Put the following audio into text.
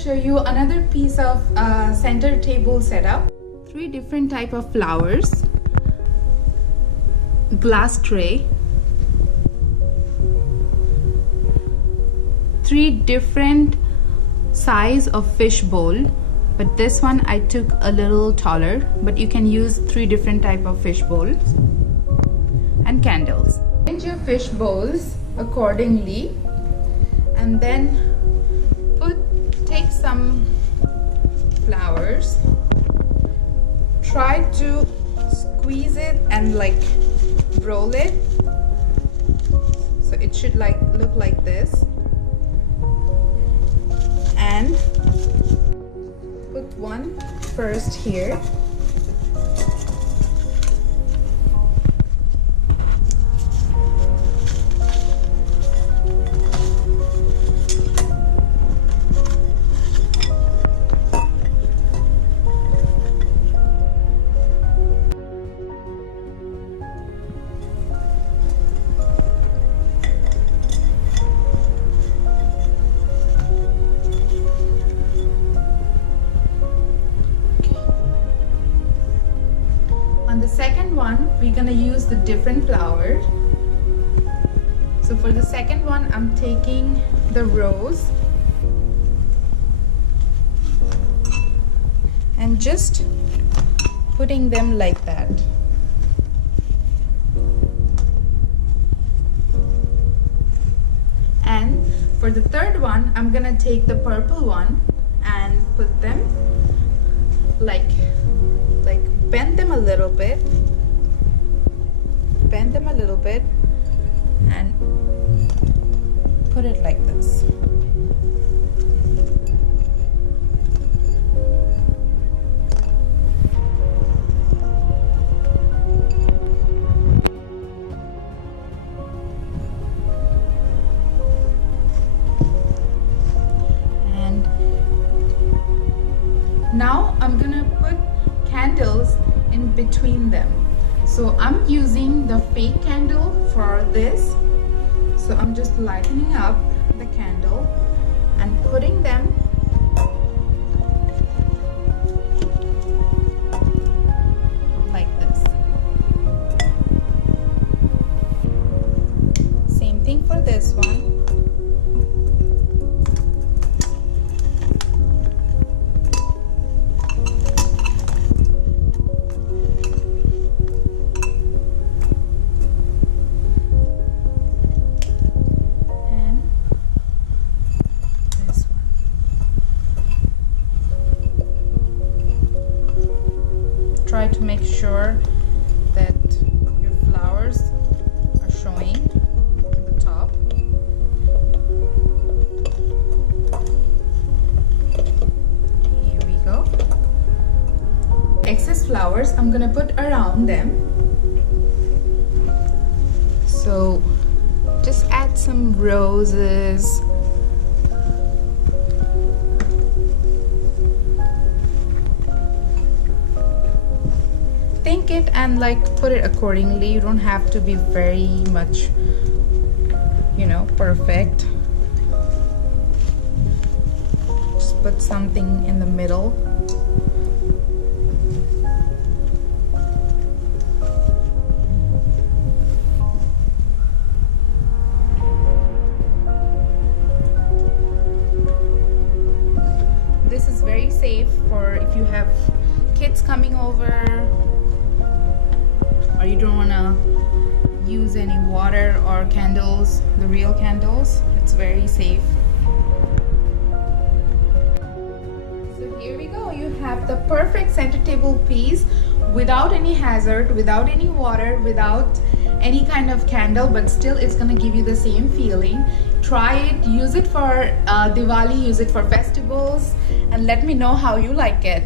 show you another piece of center table setup. 3 different type of flowers, glass tray, 3 different size of fish bowl, but this one I took a little taller, but you can use 3 different type of fish bowls, and candles. Arrange your fish bowls accordingly, and then take some flowers, try to squeeze it and like roll it, so it should like look like this, and put one first here, the second one we're gonna use the different flower. So for the second one I'm taking the rose and just putting them like that. And for the third one I'm gonna take the purple one and put them like bend them a little bit, and put it like this. And now I'm gonna put candles in between them. So I'm using the fake candle for this. So I'm just lightening up the candle and putting them like this. Same thing for this one. Try to make sure that your flowers are showing at the top. Here we go. Excess flowers I'm gonna put around them. So just add some roses. Think it and like put it accordingly. You don't have to be very much, you know, perfect. Just put something in the middle. This is very safe for if you have kids coming over, or you don't want to use any water or candles, the real candles. It's very safe. So here we go. You have the perfect center table piece without any hazard, without any water, without any kind of candle, but still it's gonna give you the same feeling. Try it, use it for Diwali, use it for festivals, and let me know how you like it.